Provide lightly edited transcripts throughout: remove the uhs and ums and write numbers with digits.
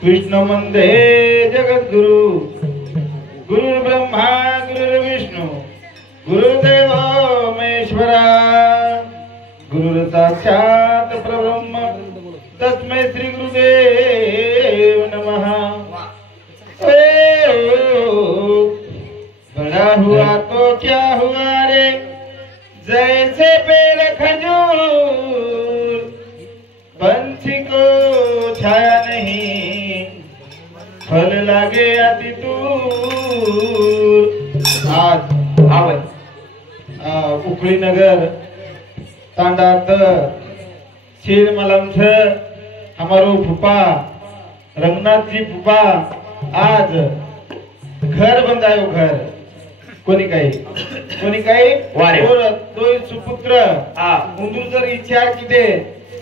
कृष्ण वंदे जगद्गुरु गुरु ब्रह्मा गुरु विष्णु गुरुदेव महेश्वरा गुरु साक्षात परब्रह्म तस्मै श्री गुरुदेव नमः। बड़ा हुआ तो क्या हुआ रे जैसे पेड़ खजूर पंछी को छाया नहीं फल लागे अति दूर। आज आवत उकळी नगर तांडात शेर मलम छ हमारो फूफा रंगनाथ जी फूफा आज घर बंदायो घर कोणी काही और तो सुपुत्र उंदूर जर इच्छा किदे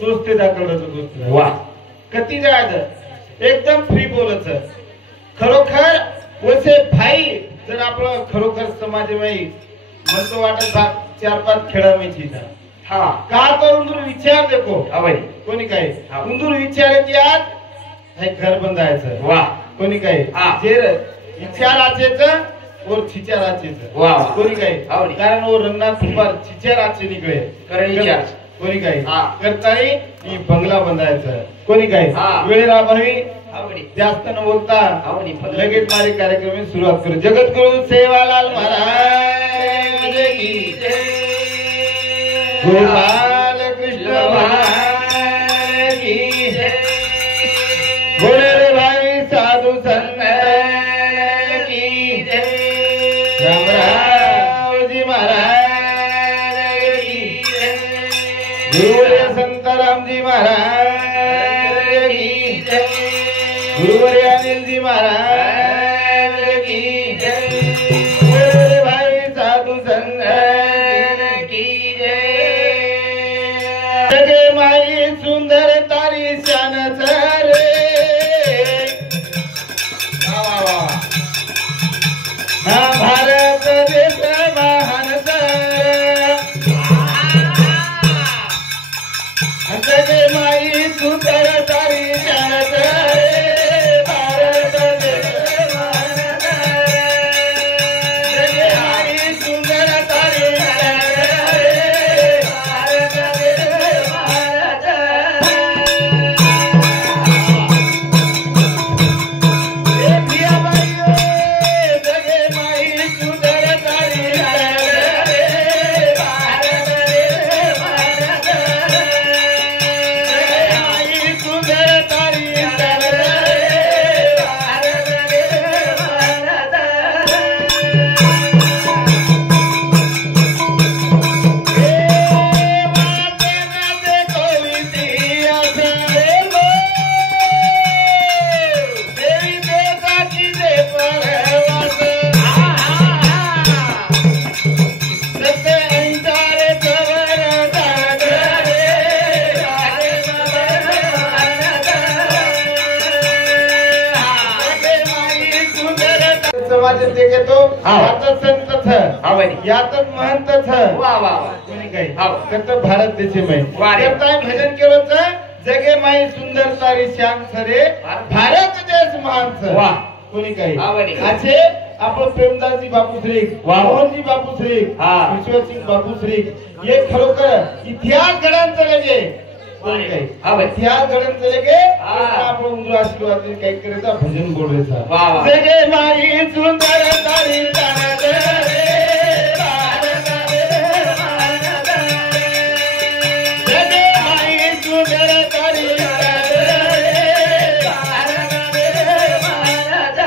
तोच ते दाखल दोस्त वा कती जाज एकदम फ्री बोलच खरोखर वसे भाई जर आपलं खरोखर समाजमय म्हणतो वाटत 4-5 खेळामेची ना हा का तो उंदूर विचार देखो अवय कोणी काही उंदूर विचारे की आज हे घर बंदायचं वा कोणी काही जे विचाराचेच और छिचाराचेच वा कोणी काही कारण वो रंगनाथ सुपार छिचाराचे निघळे कारण विचार कोणी काही करताही ही बंगला बंदायचं कोणी काही वेळेला भावी जास्त न बोलता लगेच माझे कार्यक्रम सुरुवात करू। जगद्गुरु सेवालाल महाराज की जय गोपाल कृष्ण महाराज की जय बोले रे भाई साधु संत की जय रामराव जी महाराज की जय गुरुवर्य संत राम जी महाराज की जय गुरुवर्य अनिल जी महाराज की जय बोले भाई साधु संत की जय। जगे माई सुंदर तारी शान रे हा भारत देश महान जगे माई सुंदर तारी शान भारत देश महान जगे माई सुंदर तारी भारत देश महान देखे तो यातच संत छ यातच महंत छ वा वा कोणी काही करत भारत देशमय करताय भजन केलो छ जगे माई सुंदर तारी श्याम सरे भारत देश महान छ वा कोणी काही असे आपण प्रेमदासजी बापूश्री मोहनजी बापूश्री विश्वसिंग बापूश्री ये खरोखर इतिहास घडण चलेगे कोणी काही इतिहास घडण चलेगे आपण उंदर आशीर्वाद काही करायचा भजन बोलायचा जगे माई सुंदर तारी शान रे भारत देश महान जगे माई सुंदर तारी शान रे भारत देश महान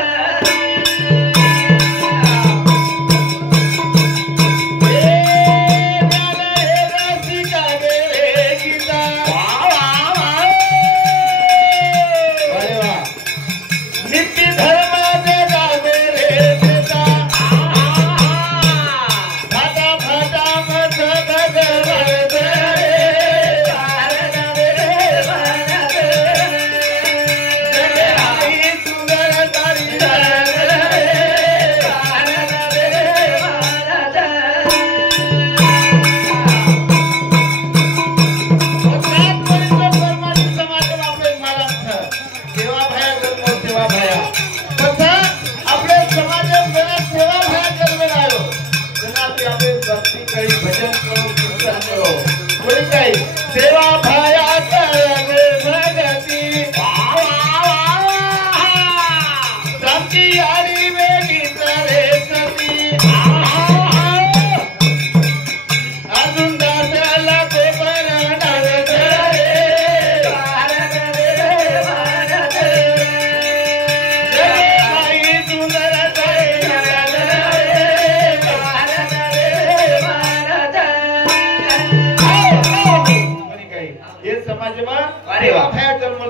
नित्य धर्म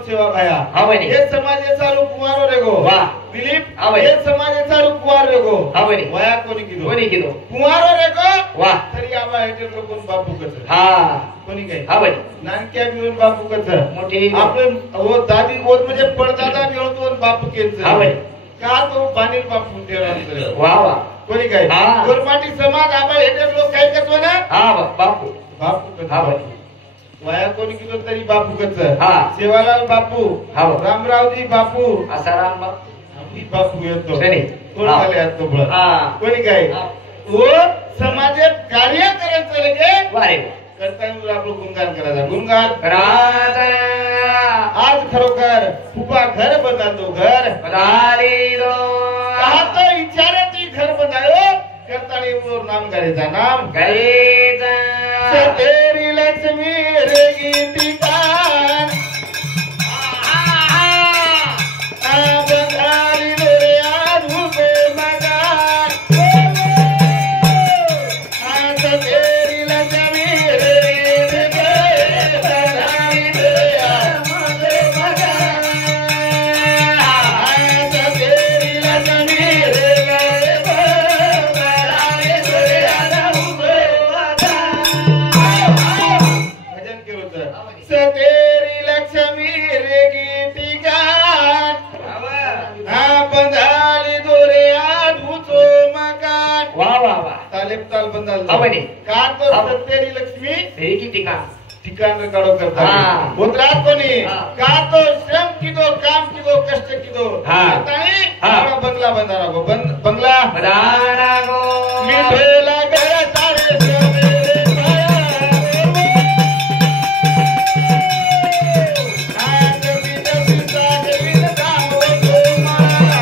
सेवा भाया हा बनी हे समाजेचा रूप कुमारो रे गो वाह दिलीप हा बनी हे समाजेचा रूप कुमार रे गो हा बनी वया कोणी किदो कुमारो रे गो वाह तरी आबा हेटे लोकन बापू कच हा कोणी काय हा बनी नानक्या बिवन बापू कच मोठी आपले वो दादी वो म्हणजे पडदादा बिवन बापू केच हा बनी का तो बानील बापू देणार वाह वाह कोणी काय हा. गोरमाटी समाज आबा हेटे लोक काय करतो ना हा बापू बापू कच हा बनी वया कोणी किदो तरी बापू कच हा सेवालाल बापू हा रामरावजी बापू आसाराम बापू बापू येतो शनी कोण आले आहेत तो बळ हा कोणी काय वो समाजात कार्य करायचं लगे वारे करताना आपलं गुणगान करायचं गुणगान राजा आज खरोखर फुपा घर बंधातो घर पधारी दो कहा तो इचारे ती घर बंधायो करताना वो नाम करायचा नाम गैजा तेरी लक्ष्मी रेगी टिकान बंधारी रे आधु पे मगान तेरी लक्ष्मी रेगी बंधारी रे आधु पे मगान तेरी लक्ष्मी रेगी बंधारी रे आधु पे भजन केलं तर तेरी लक्ष्मी रेगी टिकान बंधाली दोरे आधुचो मकान वाह वाह वाह तालेब ताल बंधाल आवडी. का तो सत्तेरी लक्ष्मी फेरी टिका ठिकाण काढो करता हा. उतरात कोणी हा. का तो श्रम किदो काम किदो कष्ट किदो हा. करतानी हा. आपला बंगला बंधारा गो बंगला पधारा गो मिठेला गया तारे श्रमेरे पाया आज पिता पिता देवीन दाम तो मारा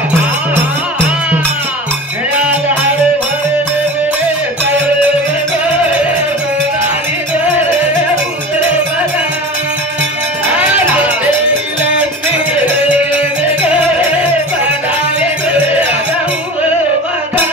हे आल हरे भरे मेरे तारे बंधारी रे उसे बना आज तेरी लक्ष्मी रे बंधारी रे आधु बना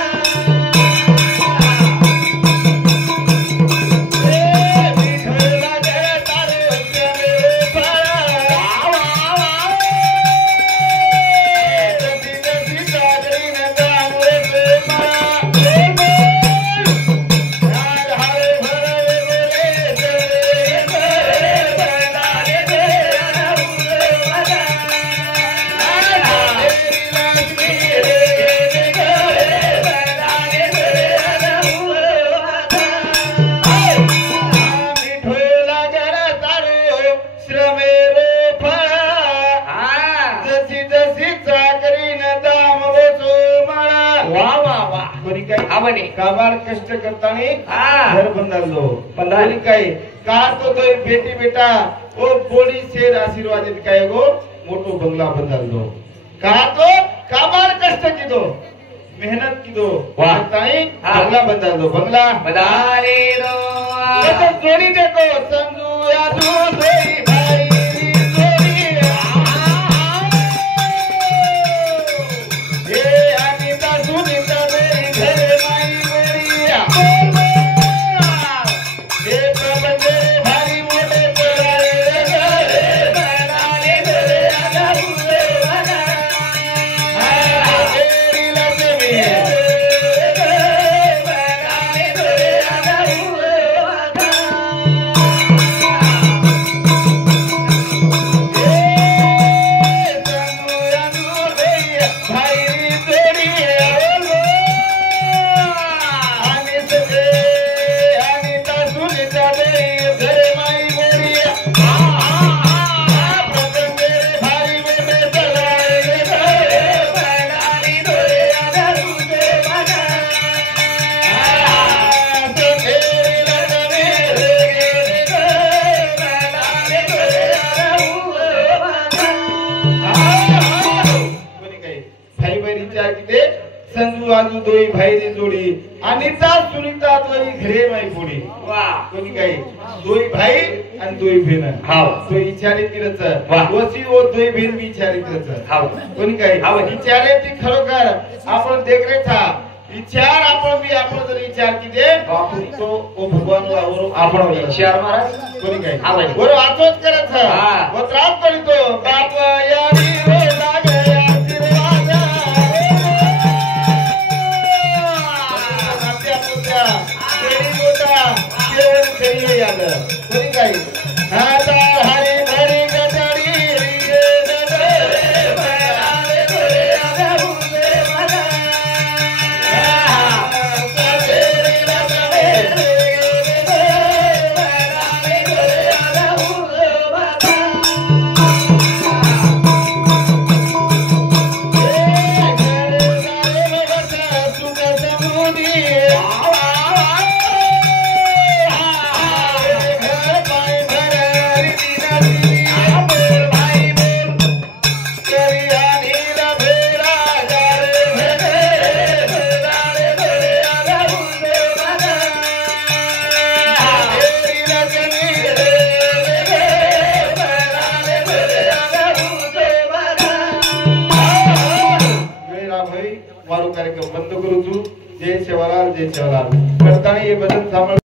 मिठेला गया तारे श्रमेरे पाया हा जशी जशी चाकरीनं दाम वचो मला वाह वाह वाह कोणी काय आवडी काबाड कष्ट करताना हा घर बंधालो बंधाली. कोणी काय का तो तो बेटी बेटा ओ बोडी शेर आशीर्वाद येत काय गो मोठो बंगला बंधालो का तो काबाड कष्ट किदो मेहनत किदो वाह. ताई हा. बंगला बंधालो बंगला पधारी दो तो जोडी देखो संजू यादू जोडी भाई जोडी हे अनिता सुनीता मेरी घरे माई गोरिया हे प्रबंधे भारी मोठे पगारे घरे बनाले घरे आधारू बना तेरी लक्ष्मी बनाले घरे आधारू बना संजू आजू दोई भाई री जोडी अनिता सुनीता दोई घरे माई पोडी वाह कोणी काही दोई भाई आणि दोई बहीण हाव तो इचारे तिरच वाह. वसी ओ दोई बहीण मी इचारे तिरच हाव कोणी काही हाव. इचारे ती खरोखर आपण देखरे था विचार आपण जर विचार किती बापू. तो ओ भगवान वावरो आपण विचार महाराज कोणी काय हा बाई. बरोबर वाचोच करत हा. व त्रास करीतो बाप या वीरो लागया आशीर्वाद नात्या पोत्या केळी गोटा केळी खेळी याद कोणी काय आता हरी भरी गटारी रे गटारी भराले भरे आदा हुसे मला तेरी लगे भराले भरे आदा हुसे मला सुख समुदी कार्यक्रम बंद करू तू जय सेवालाल करताना हे बदल सांभाळ